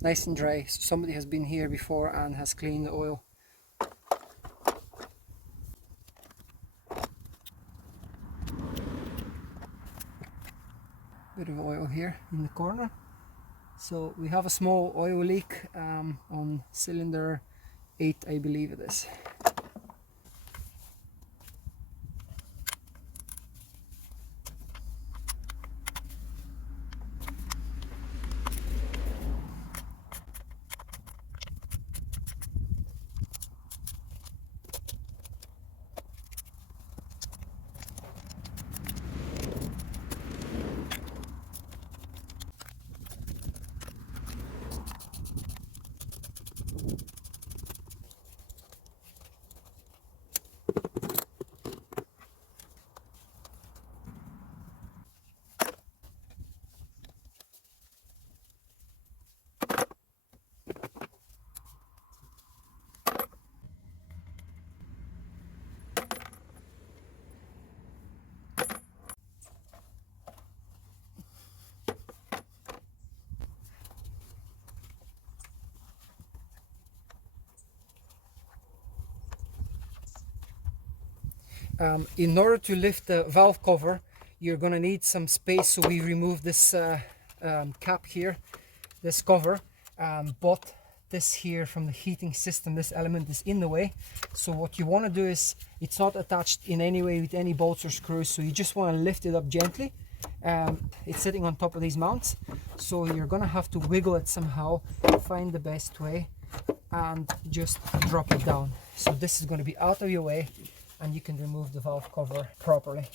Nice and dry, so somebody has been here before and has cleaned the oil. Bit of oil here in the corner. So we have a small oil leak on cylinder 8, I believe it is. In order to lift the valve cover, you're going to need some space, so we remove this cap here, this cover, but this here from the heating system, this element is in the way. So what you want to do is, it's not attached in any way with any bolts or screws, so you just want to lift it up gently. It's sitting on top of these mounts, so you're going to have to wiggle it somehow, find the best way, and just drop it down. So this is going to be out of your way, and you can remove the valve cover properly.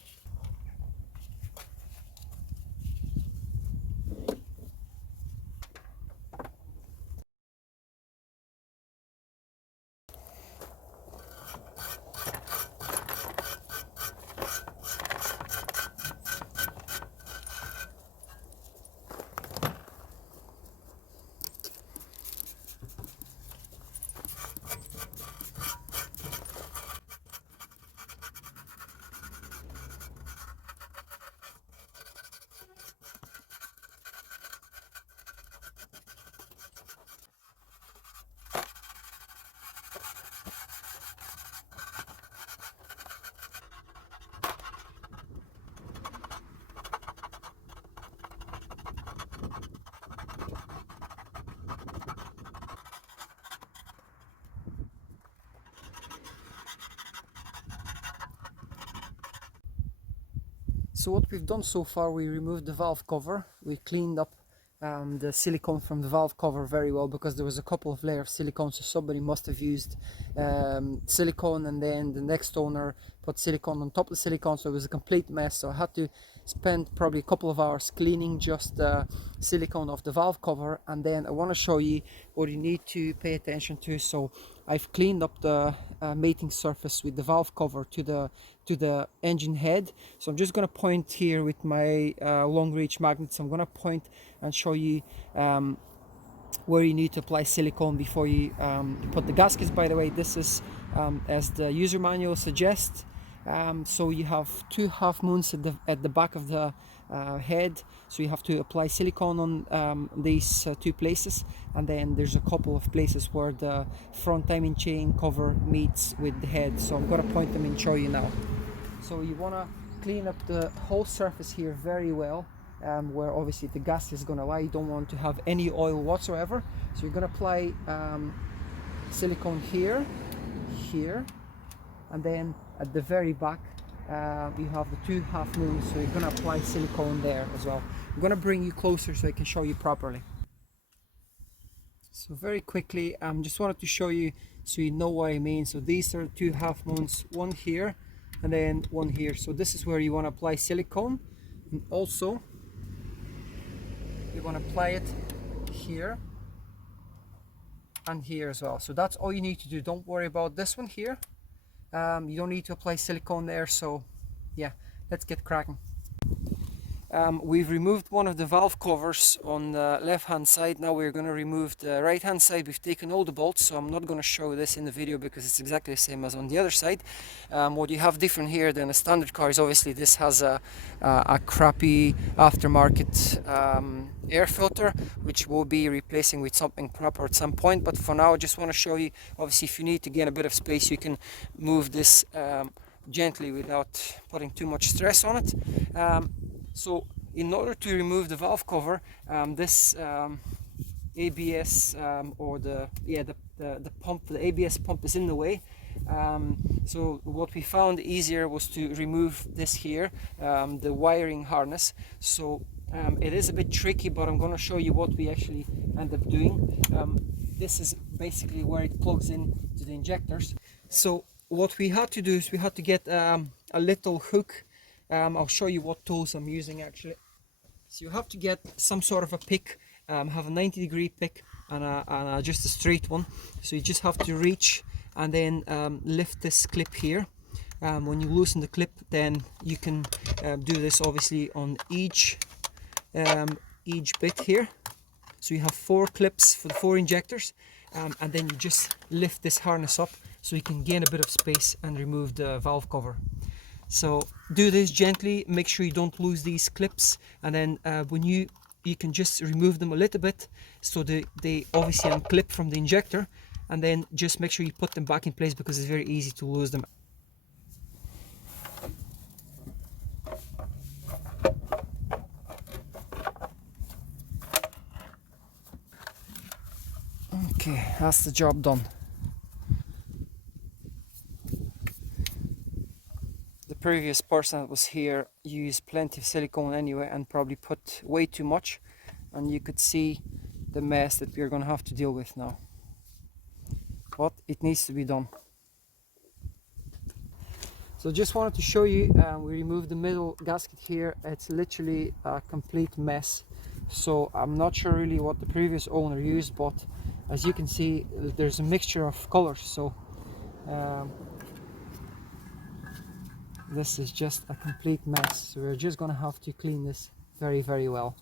So what we've done so far, we removed the valve cover, we cleaned up the silicone from the valve cover very well, because there was a couple of layers of silicone, so somebody must have used silicone, and then the next owner put silicone on top of the silicone, so it was a complete mess. So I had to spend probably a couple of hours cleaning just the silicone of the valve cover. And then I want to show you what you need to pay attention to. So I've cleaned up the mating surface with the valve cover to the engine head. So I'm just going to point here with my long reach magnets. I'm going to point and show you where you need to apply silicone before you put the gaskets. By the way, this is as the user manual suggests. So you have 2 half moons at the back of the head, so you have to apply silicone on these 2 places, and then there's a couple of places where the front timing chain cover meets with the head. So I'm going to point them and show you now. So you want to clean up the whole surface here very well, where obviously the gasket is going to lie. You don't want to have any oil whatsoever. So you're going to apply silicone here, and then at the very back you have the 2 half moons, so you're going to apply silicone there as well. I'm going to bring you closer so I can show you properly. So very quickly, just wanted to show you so you know what I mean. So these are 2 half moons, one here and then one here. So this is where you want to apply silicone, and also you want to apply it here and here as well. So that's all you need to do. Don't worry about this one here. You don't need to apply silicone there. So yeah, let's get cracking. We've removed one of the valve covers on the left hand side. Now we're going to remove the right hand side. We've taken all the bolts, so I'm not going to show this in the video because it's exactly the same as on the other side. What you have different here than a standard car is obviously this has a crappy aftermarket air filter, which we'll be replacing with something proper at some point. But for now, I just want to show you, obviously if you need to gain a bit of space, you can move this gently without putting too much stress on it. So in order to remove the valve cover, this ABS or the pump, the ABS pump is in the way. So what we found easier was to remove this here, the wiring harness. So it is a bit tricky, but I'm going to show you what we actually end up doing. This is basically where it plugs in to the injectors. So what we had to do is we had to get a little hook. I'll show you what tools I'm using actually. So you have to get some sort of a pick, have a 90-degree pick and just a straight one. So you just have to reach and then lift this clip here. When you loosen the clip, then you can do this obviously on each bit here. So you have 4 clips for the 4 injectors, and then you just lift this harness up so you can gain a bit of space and remove the valve cover. So do this gently, make sure you don't lose these clips, and then when you can just remove them a little bit so they obviously unclip from the injector, and then just make sure you put them back in place because it's very easy to lose them. Okay, that's the job done. The previous person that was here used plenty of silicone anyway and probably put way too much, and you could see the mess that we're going to have to deal with now. But it needs to be done. So just wanted to show you, we removed the middle gasket here. It's literally a complete mess. So I'm not sure really what the previous owner used, but as you can see there's a mixture of colors. So this is just a complete mess. So we're just gonna have to clean this very, very well.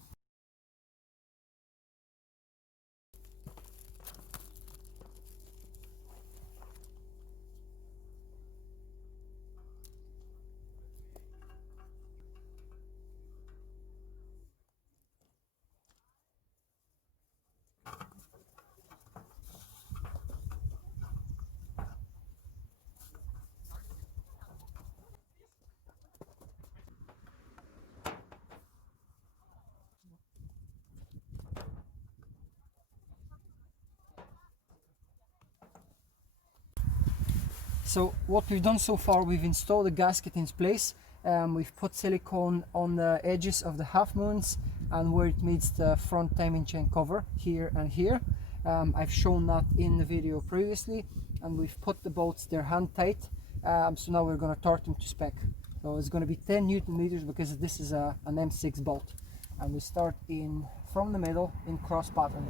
So what we've done so far, we've installed the gasket in place. We've put silicone on the edges of the half moons and where it meets the front timing chain cover, here and here. I've shown that in the video previously, and we've put the bolts, they're hand tight. So now we're going to torque them to spec. So it's going to be 10 Newton meters because this is an M6 bolt. And we start in from the middle in cross pattern.